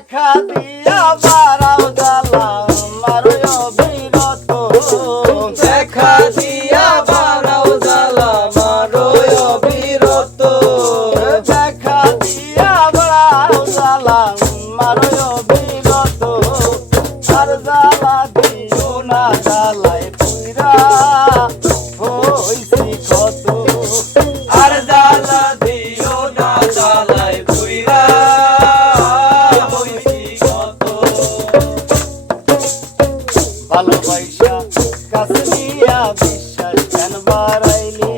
দেখা দিয়া বারাও জ্বালা আমার অবিরত দেখা দিয়া বারাও জ্বালা আমার অবিরত দেখা দিয়া বারাও জ্বালা আমার অবিরত আর জ্বালা দিও না জ্বালায় পুইরা হইছি কত আর জ্বালা দিও না জ্বালায় পুইরা হইছি কত ভালোবাসা কাছে নিয়া বিশ্বাস কেন বাড়াইলি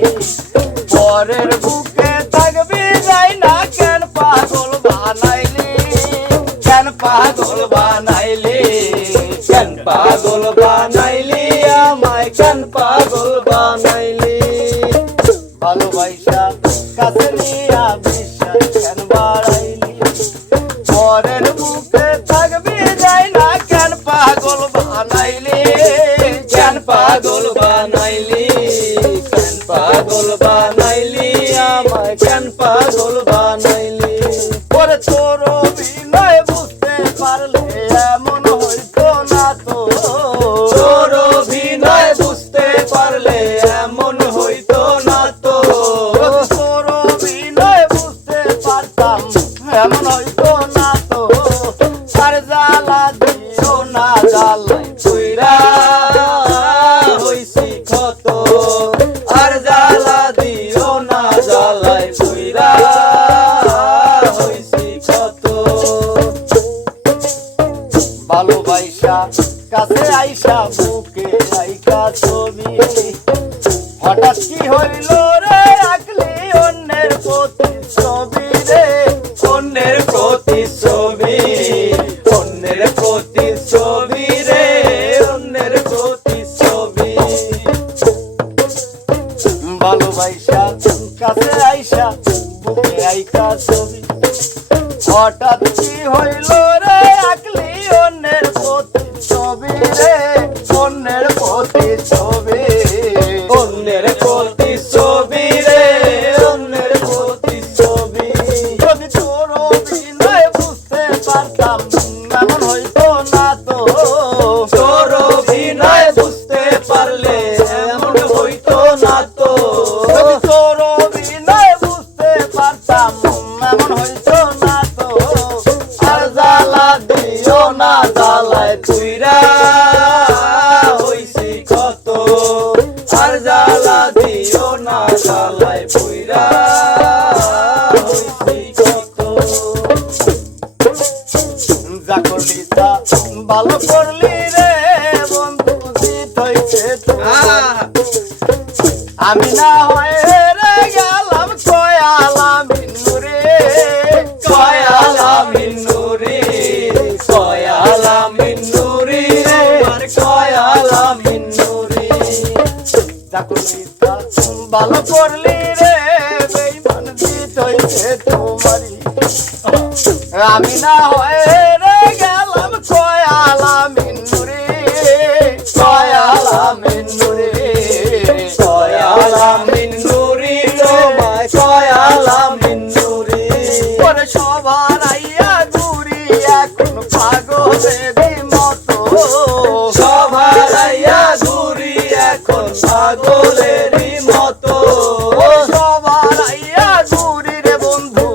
পরের বুকে থাকবি যাই না কেন পাগল বানাইলি কেন পাগল বানাইলি কেন পাগল বানাইলি আমায় কেন পাগল বানাইলি ভালোবাসা কাছে নিয়া বিশ্বাস কেন বাড়াইলি পরের বুকে থাকবি যাই না কেন পাগল বানাইলি কেন পাগল বানাইলি কেন পাগল বানাইলি আমায় কেন পাগল বানাইলি ওরে তোর অভিনয় বুঝতে পারলে এমন হইতো না তো তোর অভিনয় বুঝতে পারলে এমন হইতো না তো তোর অভিনয় বুঝতে পারতাম এমন হইতো না তো আর জ্বালা দিও না জ্বালাই পুইরা হইছি কত আর জ্বালা দিও না জ্বালাই পুইরা হইছি কত ভালোবাসা কাছে আইসা বুকে আইকা ছবি হঠাৎ কি হইল রে আকলি অন্যের প্রতি ছবি রে অন্যের প্রতিচ্ছবি অন্যের প্রতিচ্ছবি রে অন্যের প্রতিচ্ছবি ভালোবাসা কাছে আইসা বুকে আইকা ছবি হঠাৎ কি হইল রে আকলি অন্যের প্রতি ছবি রে অন্যের প্রতি ছবি অন্যের প্রতিচ্ছবি রে অন্যের প্রতিচ্ছবি যদি তোর অভিনয় বুঝতে পারতাম এমন হইতো না তো তোর অভিনয় বুঝতে পারলে এমন হইতো না তো যদি তোর অভিনয় বুঝতে পারতাম এমন হইতো না তো আর জ্বালা দিও না জ্বালায় পুইরা হইছি কত আর জ্বালা দিও না জ্বালায় পুইরা হইছি কত যা করলি তা ভালো করলি রে বন্ধু জিত হইছে তো আমি না হয় রে গেলাম কয়ালা মিনুরে কয়ালা মিন্নুরি কয়ালা মিন্নুরি তোমার কয়ালা মিন্নুরি যা করলি তা ভালো করলি রে বেঈমান জিত হইছে তোমারি আমি না হয় রে গেলাম কয়ালা মিনুরে কয়ালা মিনুরে কয়ালা মিন্নুরি তোমার কয়ালা মিন্নুরি পরে সবার আইয়া ঘুরি এখন পাগলেরই মতো সবার আইয়া ঘুরি এখন পাগলেরই মতো সবার আইয়া ঘুরি রে বন্ধু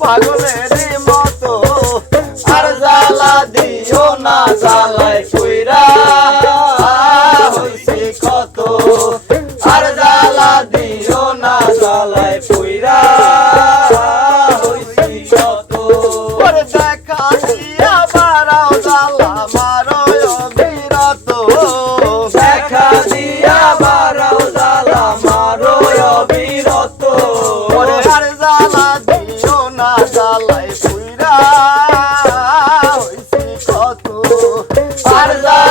পাগলেরই মতো আর জ্বালা দিও না জ্বালায় পুইরা হইছি কত আর জ্বালা দিও না জ্বালায় পুইরা হইছি কত পরে দেখা দিয়া বারাও জ্বালা মারো অবিরত দেখা দিয়া বারাও জ্বালা মারো অবিরত পরে আর জ্বালা দিও না জ্বালায় পুইরা হইছি কত আর জ্বালা